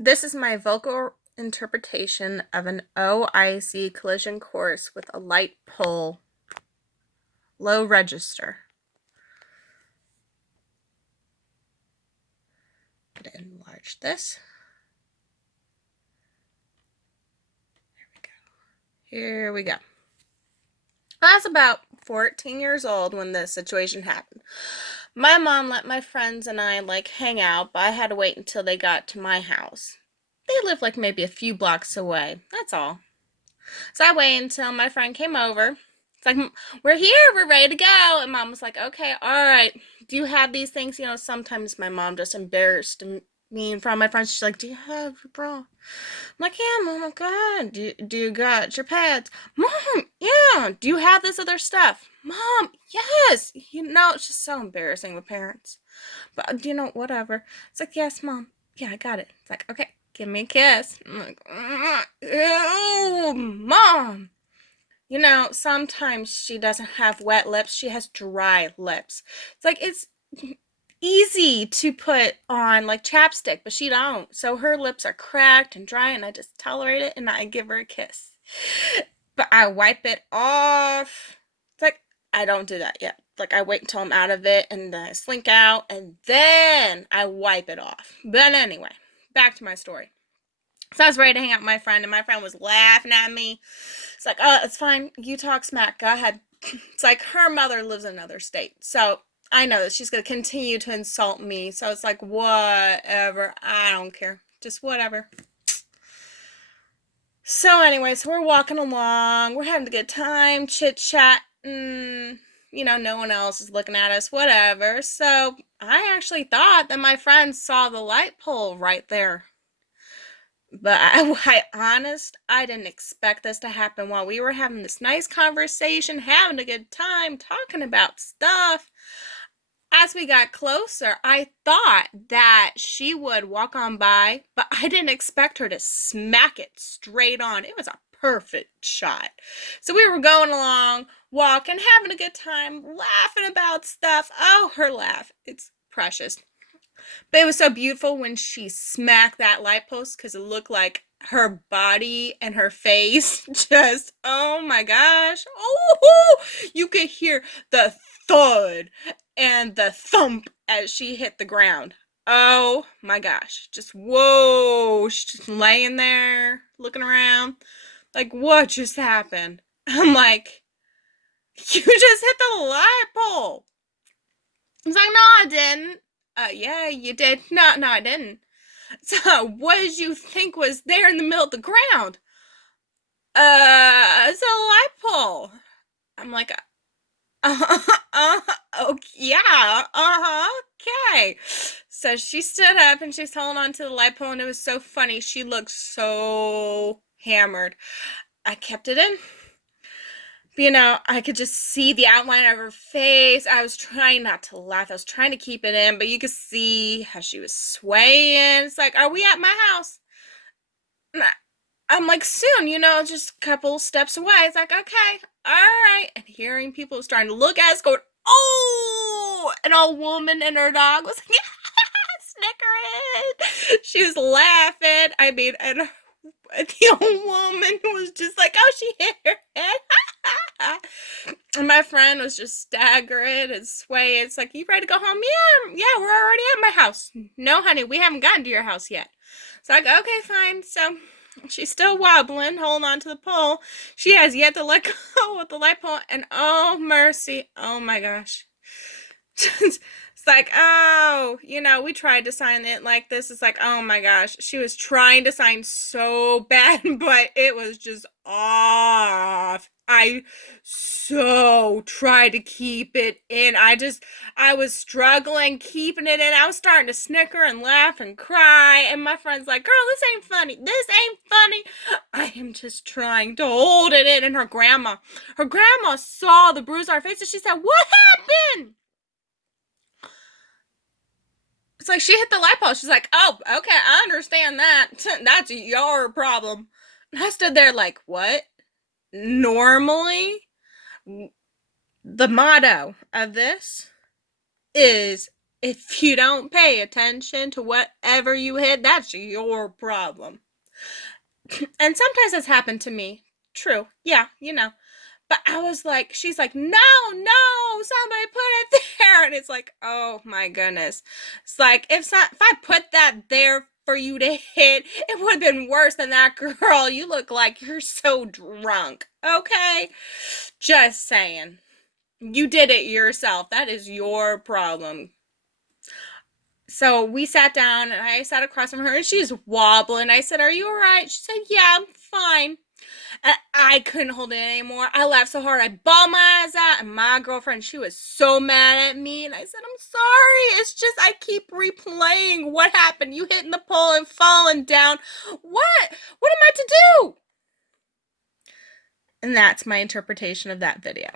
This is my vocal interpretation of an OIC collision course with a light pole, low register. I'm going to enlarge this. Here we go. I was about 14 years old when this situation happened. My mom let my friends and I hang out, but I had to wait until they got to my house. They live maybe a few blocks away. That's all. So I waited until my friend came over. It's like, we're here, we're ready to go. And mom was like, okay, all right. Do you have these things? Sometimes my mom just embarrassed me in front of my friends. She's like, do you have your bra? I'm like, yeah, mom, oh God. Do you got your pads? Mom, yeah. Do you have this other stuff? Mom, yes. It's just so embarrassing with parents. But, whatever. It's like, yes, mom. Yeah, I got it. It's like, okay, give me a kiss. I'm like, ew, mom. Sometimes she doesn't have wet lips. She has dry lips. It's easy to put on chapstick, but she don't. So her lips are cracked and dry, and I just tolerate it, and I give her a kiss. But I wipe it off. It's like, I don't do that yet. I wait until I'm out of it, and then I slink out, and then I wipe it off. But anyway, back to my story. So I was ready to hang out with my friend, and my friend was laughing at me. It's like, oh, it's fine. You talk smack. Go ahead. It's like her mother lives in another state. So I know that she's going to continue to insult me. So it's like, whatever. I don't care. Just whatever. So anyways, we're walking along. We're having a good time, chit-chat. No one else is looking at us, whatever. So I actually thought that my friend saw the light pole right there. But I didn't expect this to happen while we were having this nice conversation, having a good time, talking about stuff. As we got closer, I thought that she would walk on by, but I didn't expect her to smack it straight on. It was a perfect shot. So we were going along, walking, having a good time, laughing about stuff. Oh, her laugh. It's precious. But it was so beautiful when she smacked that light post because it looked like her body and her face just, oh my gosh. Oh, you could hear the thud and the thump as she hit the ground. Oh my gosh. Just, whoa. She's just laying there looking around. Like, what just happened? I'm like, you just hit the light pole. I was like, no, I didn't. Yeah, you did. No, I didn't. So, what did you think was there in the middle of the ground? It's a light pole. I'm like, okay, yeah, okay. So she stood up and she's holding on to the light pole, and it was so funny. She looked so hammered. I kept it in. I could just see the outline of her face. I was trying not to laugh. I was trying to keep it in, but you could see how she was swaying. It's like, are we at my house? I'm like, soon, just a couple steps away. It's like, okay, all right. And hearing people starting to look at us going, oh, an old woman and her dog was like, snickering. She was laughing. I mean, and the old woman was just like, oh, she hit her head. And my friend was just staggering and swaying. It's like, you ready to go home? Yeah, we're already at my house. No, honey, we haven't gotten to your house yet. So I go, okay, fine. So she's still wobbling, holding on to the pole. She has yet to let go of the light pole. And oh, mercy. Oh, my gosh. It's like, oh, we tried to sign it like this. It's like, oh my gosh. She was trying to sign so bad, but it was just off. I so tried to keep it in. I was struggling keeping it in. I was starting to snicker and laugh and cry. And my friend's like, girl, this ain't funny. This ain't funny. I am just trying to hold it in. And her grandma saw the bruise on her face, and she said, what happened? It's like, she hit the light pole. She's like, oh, okay, I understand that. That's your problem. And I stood there like, what? Normally, the motto of this is If you don't pay attention to whatever you hit, that's your problem. And sometimes it's happened to me. True. Yeah, you know. But I was like, she's like, no, no, somebody put it there. And it's like, oh my goodness. It's like, if I put that there for you to hit, it would have been worse than that, girl. You look like you're so drunk. Okay? Just saying. You did it yourself. That is your problem. So we sat down and I sat across from her and she's wobbling. I said, are you all right? She said, yeah, I'm fine. And I couldn't hold it anymore. I laughed so hard I bawled my eyes out. And my girlfriend, she was so mad at me. And I said, I'm sorry. It's just I keep replaying what happened. You hitting the pole and falling down. What? What am I to do? And that's my interpretation of that video.